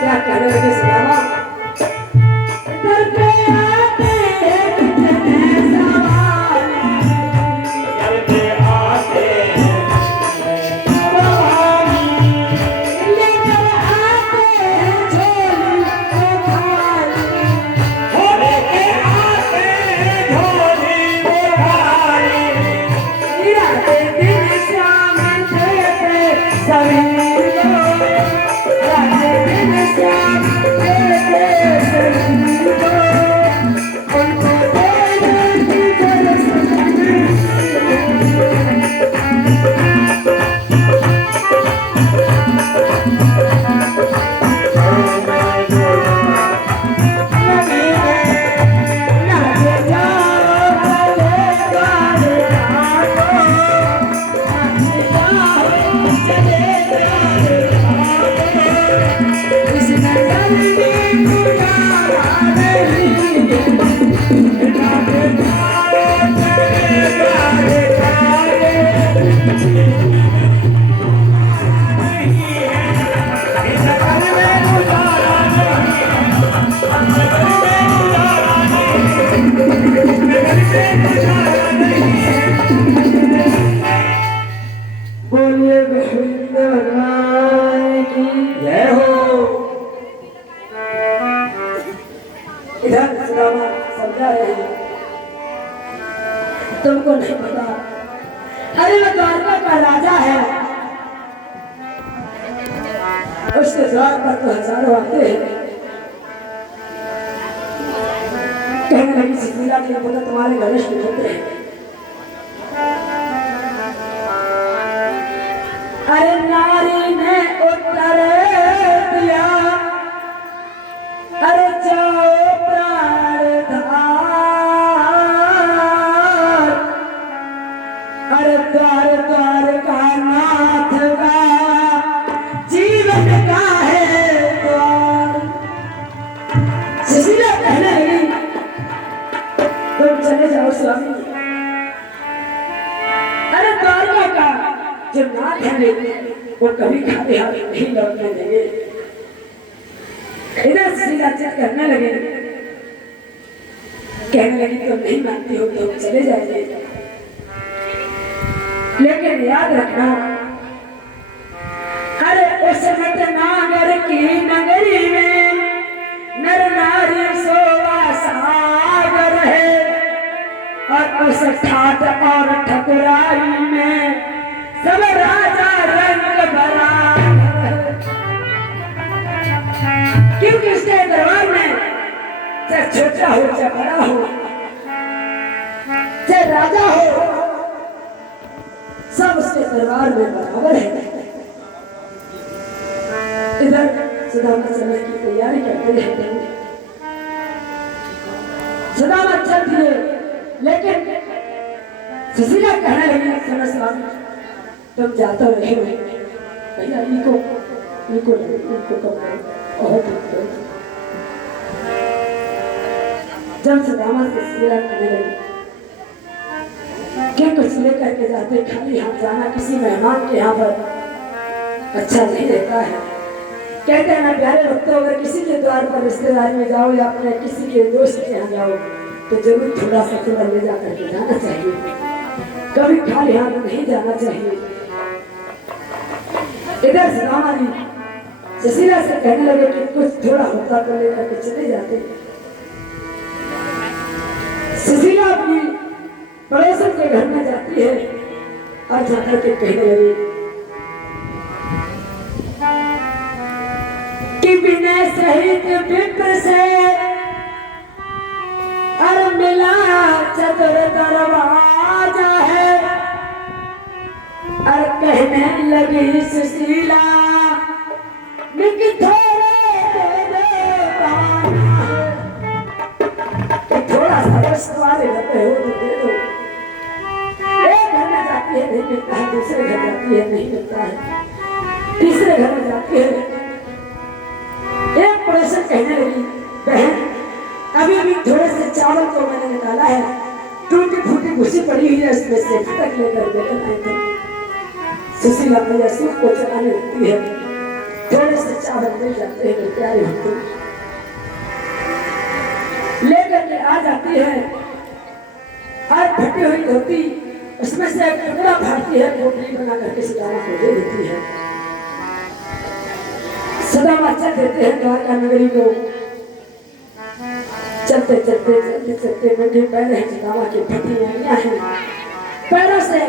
क्या कहने लगे सुदामा? बोलिए गोविंद भगवान की जय हो। इधर सुदामा समझा रहे हैं, तुमको नहीं पता, अरे वो द्वारका का राजा है, उसके द्वार पर तो हजारों आते हैं। कहने लगी सुशीला के पता तुम्हारे घनिष्ठ मित्र हैं। अरे नारी ने उत्तर दिया, अरे जाओ प्राणधार, अरे द्वार द्वार का नाथ का जीवन का है द्वार। सुशीला कहने लगी तुम चले जाओ स्वामी, अरे द्वारका का जो नाथ है वो कभी खाली हाथ नहीं लौटने देंगे। इधर सुशीला चित करने लगे, कहने लगी तुम नहीं मानती हो तो चले जाइए, लेकिन याद रखना अरे उस नागर की नगरी में नर नारी सोवा सागर है, और उस ठाट और ठकुराई में सब राजा रंग बराबर। क्योंकि उसके दरबार में चाहे छोटा हो चाहे बड़ा हो चाहे राजा हो, सब उसके दरबार में बराबर है। इधर सुदामा चलने की तैयारी करते हैं, सुदामा चल दिए, लेकिन सुशीला कहने लगी सुनो स्वामी तुम जाते रहे भैया, इनको कब जब सुदामा से सुशीला कहने लगी कि कुछ लेकर के जाते खाली हाथ जाना किसी मेहमान के यहाँ पर अच्छा नहीं रहता है। कहते हैं ना प्यारे भक्तों, अगर किसी के द्वार पर रिश्तेदारी में जाओ या अपने किसी के दोस्त के यहाँ जाओ तो जरूर थोड़ा सा थोड़ा ले जा करके जाना चाहिए, कभी खाली हाथ नहीं जाना चाहिए। इधर सुदामा जी सुशीला से कहने लगे कि कुछ थोड़ा होता तो लेकर के चले जाते। सुशीला अपनी पड़ोसन के घर में जाती है और जाकर के कहने लगी कि विनय सहित विप्र से और मिला चतुर दरवाजा है, और कहने लगी सुशीला थोड़ा सा बस तुम्हारे घर पे हो तो दे दो। एक घर में जाती है नहीं मिलता है, दूसरे घर जाती है नहीं मिलता है, तीसरे घर में जाती है। एक पड़ोसन कहने लगी बहन अभी थोड़े से चावल को मैंने निकाला है, टूटी फूटी भूसी पड़ी हुई है, इसमें से फटक लेकर बेटन आए थे। सुशीला मैया सूप को चलाने लगती है, थोड़े से चावल मिल जाते हैं प्यारे भक्तों, लेकर के आ जाती है। आज फटी हुई धोती उसमें से एक टुकड़ा फाड़ती है, पोटली बना करके सुदामा को दे देती है। सुदामा चल देते हैं द्वारका नगरी को। चलते चलते चलते चलते नदी पैर है, सुदामा की फटी आंखियां हैं, पैरों से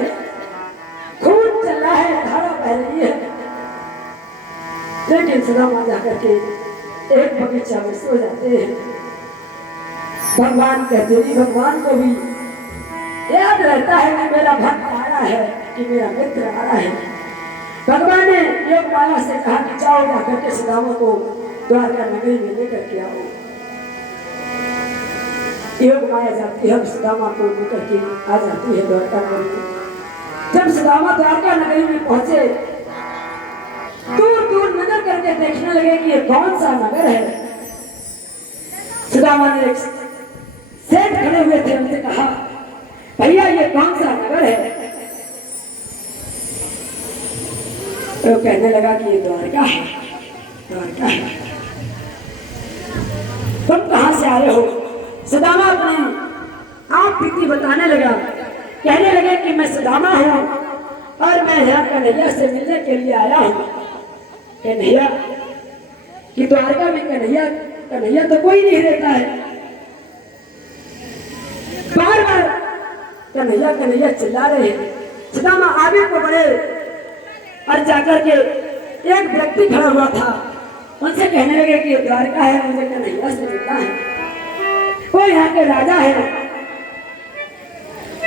खून चल रहा है, धारा बह रही है। लेकिन सुदामा जाकर के एक बगीचा में सो जाते हैं। भगवान कहते हैं, भगवान को भी याद रहता है कि मेरा भक्त आ रहा है, कि मेरा मित्र आ रहा है। भगवान ने योग माया से कहा कि जाओ जाकर के सुदामा को द्वारका नगरी में लेकर के आओ। योग माया जाती है, सुदामा को लेकर के आ जाती है द्वारका नगरी में। जब सुदामा द्वारका नगरी में पहुंचे, दूर दूर नजर करके देखने लगे कि ये कौन सा नगर है। सुदामा ने सेठ खड़े हुए थे, उनसे कहा, भैया ये कौन सा नगर है? तो कहने लगा कि ये द्वारका है, द्वारका है। तुम कहां से आए हो? सुदामा अपनी आप बीती बताने लगा, कहने लगे कि मैं सुदामा हूं और मैं यहाँ कन्हैया से मिलने के लिए आया हूं। कन्हैया कि द्वारका में कन्हैया, कन्हैया तो कोई नहीं रहता है। बार बार कन्हैया कन्हैया चिल्ला रहे हैं। सुदामा आगे को बढ़े और जाकर के एक व्यक्ति खड़ा हुआ था, उनसे कहने लगे कि द्वारका है, मुझे कन्हैया से मिलना है। वो यहाँ के राजा है,